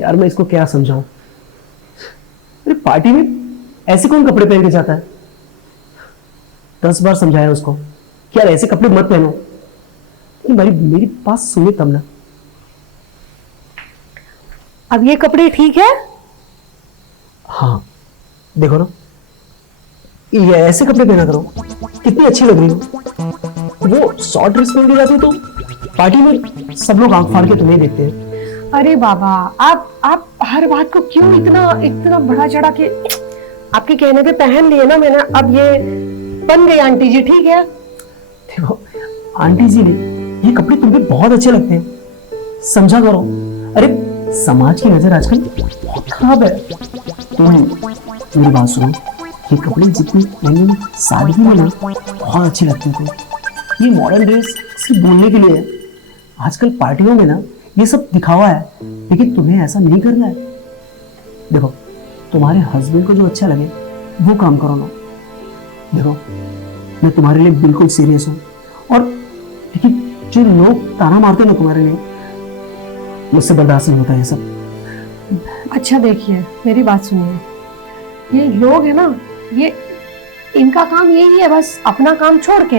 यार मैं इसको क्या समझाऊं। अरे पार्टी में ऐसे कौन कपड़े पहन के जाता है? 10 बार समझाया उसको कि यार ऐसे कपड़े मत पहनो, कि मेरी बात सुने तब ना। अब ये कपड़े ठीक है? हाँ देखो ना, ये ऐसे कपड़े पहना करो, कितनी अच्छी लग रही हो। वो शॉर्ट ड्रेस पहन के जाती तो पार्टी में सब लोग आंख फाड़ के तुम्हें देखते हैं। अरे बाबा, आप हर बात को क्यों इतना बड़ा चढ़ा के, आपके कहने पे पहन लिए ना मैंने, अब ये बन गई आंटी जी, ठीक है? देखो आंटी जी ने, ये कपड़े तुम पे बहुत अच्छे लगते हैं, समझा करो। अरे समाज की नजर आजकल बहुत खराब है। तुम मेरी बात सुनो, ये कपड़े जितनी महंगी सादगी में ना बहुत अच्छे लगते हैं। ये मॉडर्न ड्रेस सिर्फ बोलने के लिए है। आजकल पार्टियों में ना ये सब दिखावा है, लेकिन तुम्हें ऐसा नहीं करना है। देखो तुम्हारे हस्बैंड को जो अच्छा लगे वो काम करो ना। देखो मैं तुम्हारे लिए बिल्कुल सीरियस हूँ, और लेकिन जो लोग ताना मारते हैं ना तुम्हारे लिए, मुझसे बर्दाश्त नहीं होता ये सब। अच्छा देखिए, मेरी बात सुनिए, ये लोग है ना, ये इनका काम यही है, बस अपना काम छोड़ के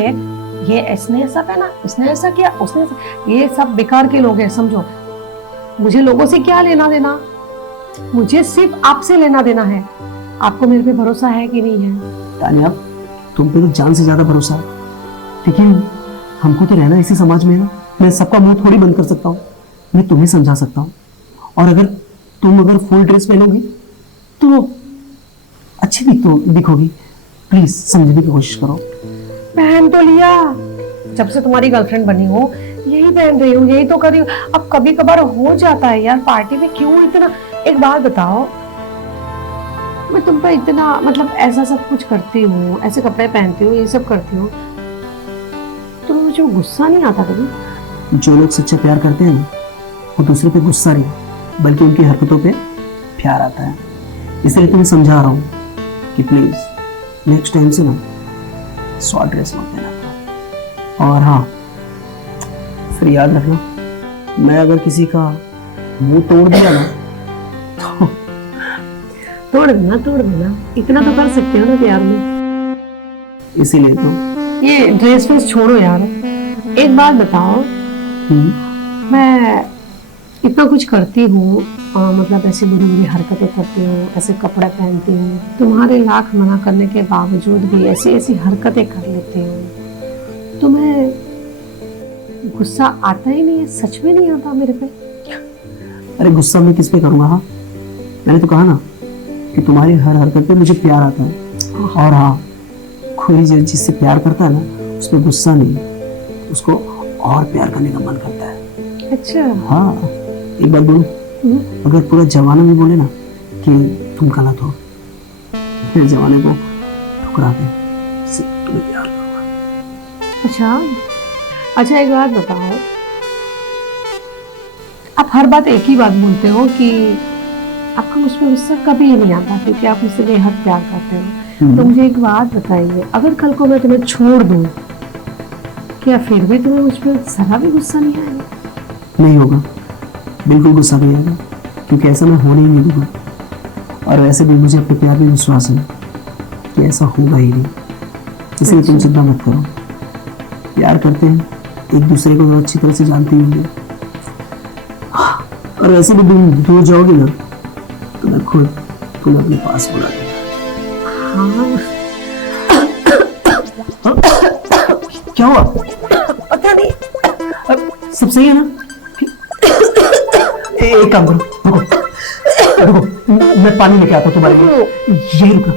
ये इसने ऐसा पहना, इसने ऐसा किया, उसने ऐसा, ये सब बेकार के लोग हैं, समझो। मुझे लोगों से क्या लेना देना, मुझे सिर्फ आपसे लेना देना है। आपको मेरे पे भरोसा है कि नहीं है? तानिया तुम पे तो जान से ज्यादा भरोसा है, लेकिन हमको तो रहना इसी समाज में है ना। मैं सबका मुंह थोड़ी बंद कर सकता हूँ, मैं तुम्हें समझा सकता हूँ। और अगर तुम फुल ड्रेस पहनोगी तो अच्छी दिखोगी। प्लीज समझने की कोशिश करो। पहन तो लिया, जब से तुम्हारी गर्लफ्रेंड बनी हो यही पहन रही हूँ, यही तो कर रही हूँ। अब कभी कभार हो जाता है यार, पार्टी में क्यों इतना। एक बात बताओ, मैं तुम पर इतना मतलब ऐसा सब कुछ करती हूँ, ऐसे कपड़े पहनती हूँ, ये सब करती हूँ, तो मुझे गुस्सा नहीं आता कभी? जो लोग सच्चा प्यार करते हैं ना, वो दूसरे पे गुस्सा नहीं, बल्कि उनकी हरकतों पे प्यार आता है। इसलिए तुम्हें समझा रहा हूँ कि प्लीज नेक्स्ट टाइम से ना शॉर्ट ड्रेस मत पहना। और हाँ, फिर याद रखना, मैं अगर किसी का मुंह तोड़ दिया ना तो तोड़ देना, इतना तो कर सकते हो ना प्यार में। इसीलिए तो ये ड्रेस वेस छोड़ो यार, एक बात बताओ, मैं इतना कुछ करती हूँ, मतलब ऐसी बुरी बुरी हरकतें करती हूँ, ऐसे कपड़े पहनती हूँ, तुम्हारे लाख मना करने के बावजूद भी ऐसी ऐसी हरकतें कर लेती हूँ, तुम्हें गुस्सा आता ही नहीं है? सच में नहीं आता मेरे पे? अरे गुस्सा मैं किस पे करूँगा? हाँ मैंने तो कहा ना कि तुम्हारी हर हरकत पे मुझे प्यार आता है। और हाँ, कोई जिससे प्यार करता है ना, उसमें गुस्सा नहीं, उसको और प्यार करने का मन करता है। अच्छा हाँ, एक बात बोलूं, अगर पूरा जमाना भी बोले ना कि तुम गलत हो, फिर जमाने को ठुकरा के सिर्फ तुम्हें प्यार करूंगा। अच्छा एक बात बताओ, आप हर बात एक ही बात बोलते हो कि आपका मुझ पर गुस्सा कभी नहीं आता क्योंकि आप मुझसे बेहद प्यार करते हो। तो मुझे एक बात बताइए, अगर कल को मैं तुम्हें छोड़ दूं, क्या फिर भी तुम्हें मुझ पर जरा भी गुस्सा नहीं आएगा? नहीं होगा, बिल्कुल गुस्सा नहीं आएगा, क्योंकि ऐसा मैं होने ही नहीं दूंगा। और वैसे भी मुझे अपने प्यार में विश्वास है कि ऐसा होगा ही नहीं, इसलिए तुम चिंता मत करो। प्यार करते हैं, एक दूसरे को अच्छी तरह से जानते होंगे, और वैसे भी तुम दूर जाओगे ना तो मैं खुद तुम्हें अपने पास बुला दूंगा। क्या हुआ? पता नहीं, सब सही है ना? एक काम करो, रुको, मैं पानी लेके आता हूँ तुम्हारे लिए, यही रुका।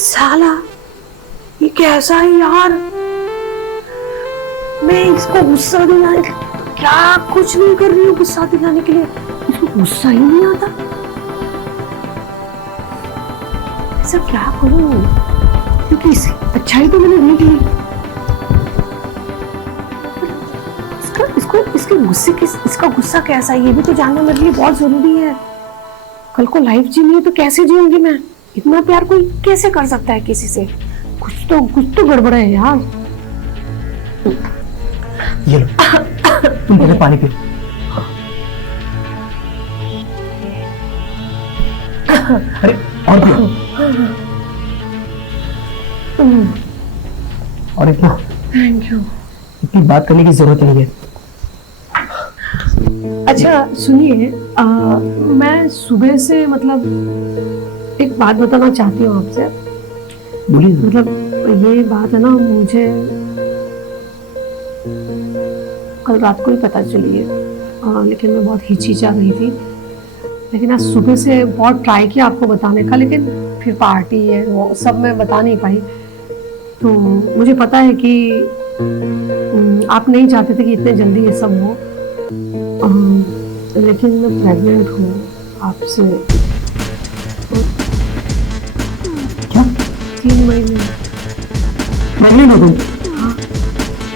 साला ये कैसा है यार, मैं इसको गुस्सा दिलाने, क्या कुछ नहीं कर रही हूँ गुस्सा दिलाने के लिए, इसको गुस्सा ही नहीं आता। ऐसा क्या करूं, क्योंकि अच्छाई तो मैंने देख ली, इसके गुस्से की, इसका गुस्सा कैसा है ये भी तो जानना मेरे लिए बहुत जरूरी है। कल को लाइफ जीनी है तो कैसे जीऊंगी मैं? इतना प्यार कोई कैसे कर सकता है किसी से? कुछ तो गड़बड़ है यार। ये लो, तुम पहले पानी पियो। अरे और पियो। और इतना थैंक यू। इतनी बात करने की जरूरत नहीं है। अच्छा सुनिए, मैं सुबह से मतलब एक बात बताना चाहती हूँ आपसे। बोलिए। मतलब ये बात है ना, मुझे कल रात को ही पता चली है, लेकिन मैं बहुत हिचकिचा रही थी। लेकिन आज सुबह से बहुत ट्राई किया आपको बताने का, लेकिन फिर पार्टी है वो सब मैं बता नहीं पाई। तो मुझे पता है कि आप नहीं चाहते थे कि इतने जल्दी ये सब हो, लेकिन मैं प्रेग्नेंट हूँ आपसे। क्या? 3 महीने। प्रेग्नेंट हो तुम? हाँ।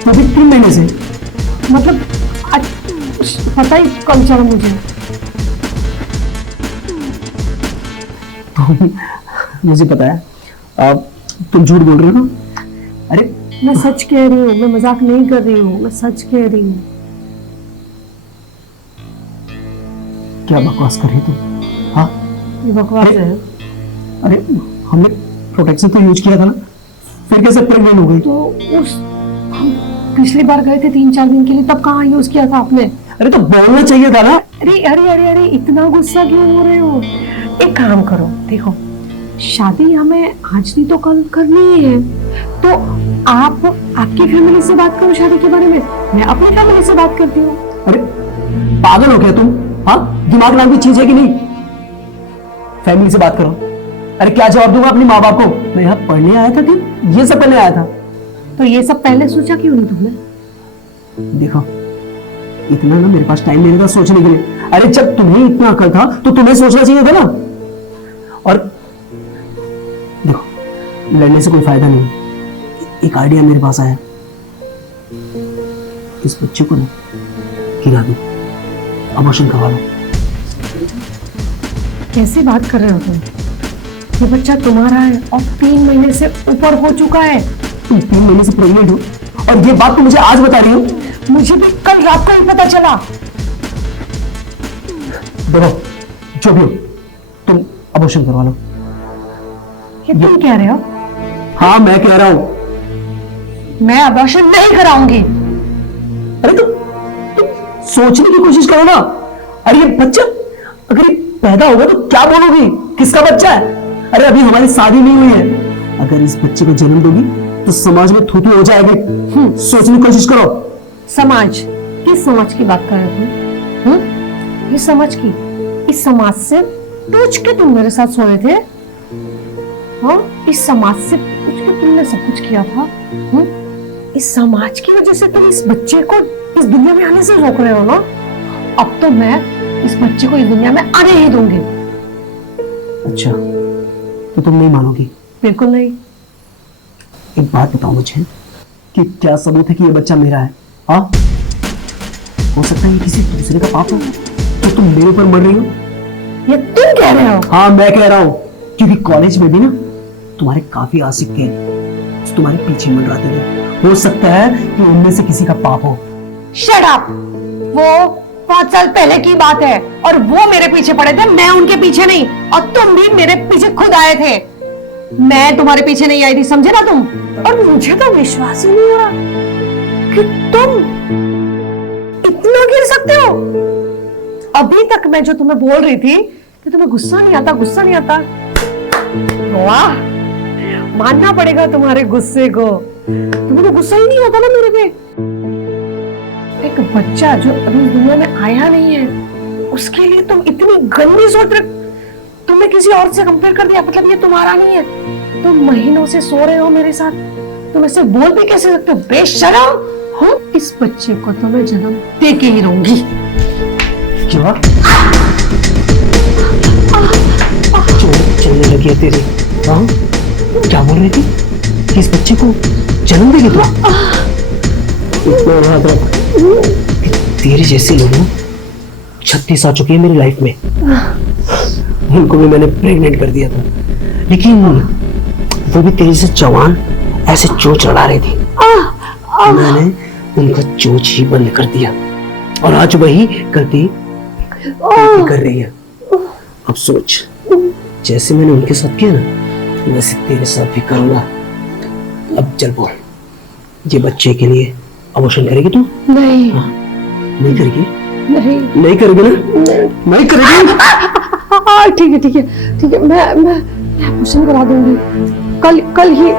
अभी 3 महीने से? मतलब आज पता ही कल चला मुझे। मुझे पता है, अब तुम झूठ बोल रहे हो ना? अरे मैं सच कह रही हूँ, मैं मजाक नहीं कर रही हूँ, मैं सच कह रही हूँ। क्या बकवास कर रही हो तुम? हाँ, ये बकवास है। अरे हमने प्रोटेक्शन तो यूज किया था ना, फिर कैसे प्रेग्नेंट हो गई? तो उस हम पिछली बार गए थे 3-4 दिन के लिए, तब कहाँ यूज किया था आपने? अरे तो बोलना चाहिए था ना। अरे अरे अरे अरे, इतना गुस्सा क्यों हो रहे हो? एक काम करो, देखो शादी हमें आज नहीं तो कल करनी है, तो आप आपकी फैमिली से बात करो शादी के बारे में, मैं अपनी फैमिली से बात करती हूँ। अरे पागल हो क्या तुम? हाँ, दिमाग नाम की चीज है कि नहीं? फैमिली से बात करो। अरे क्या जवाब दूंगा अपनी माँ बाप को? मैं यहाँ पढ़ने आया था कि ये सब पहले आया था? तो ये सब पहले सोचा क्यों नहीं तुमने? देखो, इतना ना मेरे पास टाइम नहीं था सोचने के लिए। अरे जब तुम्हें इतना अकल था तो तुम्हें सोचना चाहिए था ना। और देखो, लड़ने से कोई फायदा नहीं। एक आइडिया मेरे पास आया, इस बच्चे को ना गिरा दो, अबॉर्शन करवा लो। कैसी बात कर रहे हो तुम? ये बच्चा तुम्हारा है और 3 महीने से ऊपर हो चुका है। तुम 3 महीने से प्रेग्नेंट हो और ये बात तुम मुझे आज बता रही हो? मुझे भी कल रात को ही पता चला। देखो, जो भी हो, तुम अबॉर्शन करवा लो। ये तुम कह रहे हो? हाँ, मैं कह रहा हूं। मैं अबॉर्शन नहीं कराऊंगी। अरे तुम सोचने की कोशिश करो ना। अरे ये बच्चा अगर ये पैदा होगा तो क्या बोलोगी? किसका बच्चा है? अरे अभी हमारी शादी नहीं हुई है। अगर इस बच्चे को जन्म दोगी तो समाज में थूथू हो जाएगी। सोचने की कोशिश करो। समाज? किस समाज की बात कर रहे हो तुम? इस समाज की? इस समाज से पूछ के तुम मेरे साथ सोए थे? हाँ, इस समाज से पूछ के तुमने सब कुछ किया था? इस समाज की वजह से तुम इस बच्चे को इस दुनिया में आने से रोक रहे हो ना? अब तो मैं इस बच्चे को इस दुनिया में आने ही दूंगी। अच्छा, तो तुम नहीं मानोगी? बिल्कुल नहीं। एक बात बताओ मुझे कि क्या सबूत है कि ये बच्चा मेरा है? हाँ, हो सकता है ये किसी दूसरे का पाप हो, तो तुम मेरे ऊपर मर रही हो। ये तुम कह रहे हो? हाँ, मैं कह रहा हूँ, क्योंकि कॉलेज में भी ना तुम्हारे काफी आशिक थे जो तुम्हारे पीछे मंडराते थे। हो सकता है कि उनमें से किसी का पाप हो। Shut up! वो 5 साल पहले की बात है और वो मेरे पीछे पड़े थे, मैं उनके पीछे नहीं। और तुम भी मेरे पीछे खुद आए थे, मैं तुम्हारे पीछे नहीं आई थी, समझे ना तुम? और मुझे तो विश्वास ही नहीं हो रहा कि तुम इतना गिर सकते हो। अभी तक मैं जो तुम्हें बोल रही थी कि तुम्हें गुस्सा नहीं आता, गुस्सा नहीं आता, वाह, मानना पड़ेगा तुम्हारे गुस्से को। तुम्हें तो गुस्सा ही नहीं आता ना मेरे पे। एक बच्चा जो अभी इस दुनिया में आया नहीं है, उसके लिए तुम इतनी गंदी सोच रहे। तुमने किसी और से कंपेयर कर दिया, मतलब ये तुम्हारा नहीं है। तुम महीनों से सो रहे हो मेरे साथ, तुम ऐसे बोल भी कैसे सकते हो? बेशरम! हाँ, इस बच्चे को तो मैं जन्म दे के ही रहूंगी। क्या चोट चलने लगी है तेरी? हाँ, क्या बोल रही थी कि इस बच्चे को जन्म देगी तू? तेरे जैसे लोग 36 आ चुके हैं मेरी लाइफ में। उनको भी मैंने प्रेग्नेंट कर दिया था, लेकिन वो भी तेरे से जवान ऐसे चोट चढ़ा रही थी। मैंने उनका चोच ही बंद कर दिया और आज वही गलती कर रही है। अब सोच, जैसे मैंने उनके साथ किया ना वैसे तेरे साथ भी करूंगा। अब चल बोल, ये बच्चे के लिए अबॉर्शन करेगी तू? नहीं। हाँ, नहीं करेगी? नहीं करेगी ना? नहीं करेगी? हाँ ठीक है ठीक है ठीक है, मैं अबॉर्शन करा दूंगी कल ही।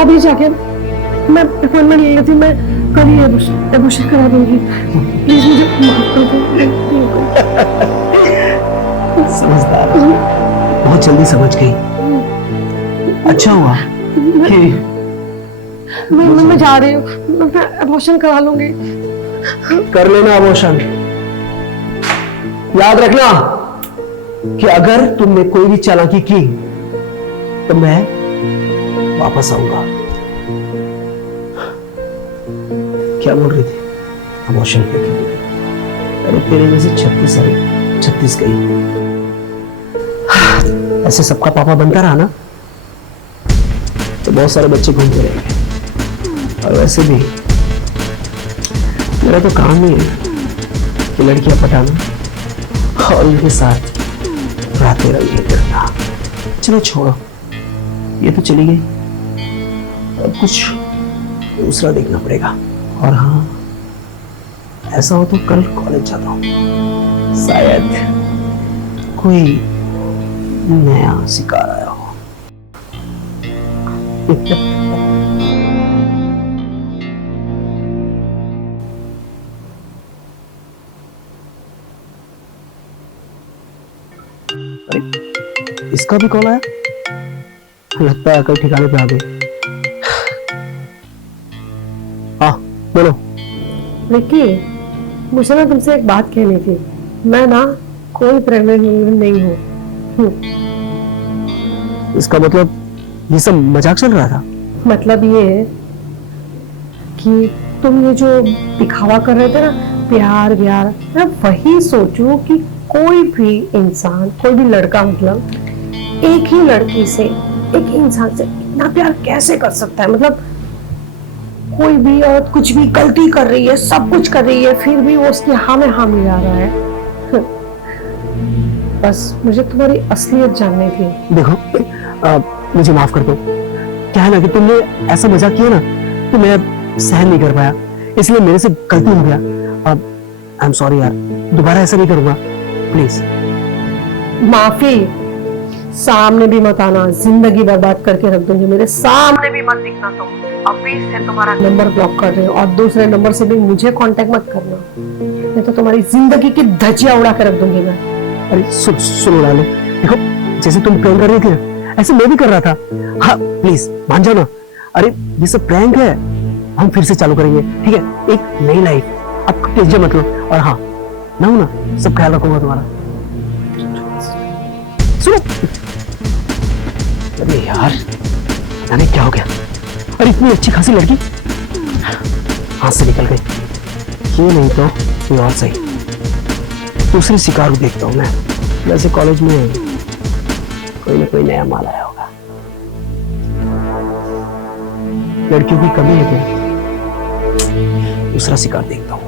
अभी जाके मैं अपॉइंटमेंट ले लेती, मैं कल ही अबॉर्शन करा दूंगी। प्लीज मुझे माफ कर दो। समझदार, बहुत जल्दी समझ गई। अच्छा हुआ कि मैं जा रही हूँ, मैं अबॉर्शन करा लूंगी। कर लेना अबॉर्शन। याद रखना कि अगर तुमने कोई भी चालाकी की तो मैं वापस आऊंगा। क्या बोल रही थी? अबॉर्शन के लिए? अरे तेरे में से 36 गई। ऐसे सबका पापा बनता रहा ना तो बहुत सारे बच्चे घूमते रहेंगे। और वैसे भी मेरा तो काम ही है कि लड़कियां पटाना और उनके साथ रातें रंगीन करना। चलो छोड़ो, ये तो चली गई, अब कुछ दूसरा देखना पड़ेगा। और हाँ, ऐसा हो तो कल कॉलेज जाता हूँ, शायद कोई नया शिकार आया हो। अरे इसका भी कॉल आया, लगता है कल ठिकाने पे आ गई। हाँ बोलो। विक्की, मुझे ना तुमसे एक बात कहनी थी। मैं ना कोई प्रेग्नेंट नहीं हूँ। इसका मतलब ये सब मजाक चल रहा था? मतलब ये है कि तुम ये जो दिखावा कर रहे थे ना, प्यार व्यार, मैं वही सोचूं कि कोई भी इंसान, कोई भी लड़का मतलब एक ही लड़की से, एक इंसान से इतना प्यार कैसे कर सकता है? मतलब कोई भी औरत कुछ भी गलती कर रही है, सब कुछ कर रही है, फिर भी वो उसकी हाँ में हाँ मिला रहा है। बस मुझे तुम्हारी असलियत जाननी थी। देखो, मुझे माफ कर दो। क्या है ना कि तुमने ऐसा मजाक किया ना तो मैं सहन नहीं कर पाया, इसलिए मेरे से गलती हो गया। अब आई एम सॉरी यार, दोबारा ऐसा नहीं करूंगा, प्लीज। माफी? सामने भी मत आना, जिंदगी बर्बाद करके रख दूंगी। मेरे सामने भी मत दिखना तुम। अभी से तुम्हारा नंबर ब्लॉक कर रहे हो और दूसरे नंबर से भी मुझे कांटेक्ट मत करना, नहीं तो तुम्हारी जिंदगी की धज्जियां उड़ा के रख दूंगी मैं। अरे सुनो डालो, देखो जैसे तुम प्रैंक कर रही थी ना, ऐसे मैं भी कर रहा था। हाँ प्लीज मान जाओ ना। अरे ये सब प्रैंक है, हम फिर से चालू करेंगे, ठीक है? एक नई लाइफ, अब टेंशन मत लो। और हाँ, मैं हूं ना, सब ख्याल रखूंगा तुम्हारा। सुनो, अरे यार जाने क्या हो गया। अरे इतनी अच्छी खासी लड़की हाथ से निकल गई। ये नहीं तो कोई और सही, दूसरी शिकार देखता हूँ मैं। वैसे कॉलेज में कोई ना कोई नया माल आया होगा। लड़कियों की कमी है क्या? दूसरा शिकार देखता हूँ।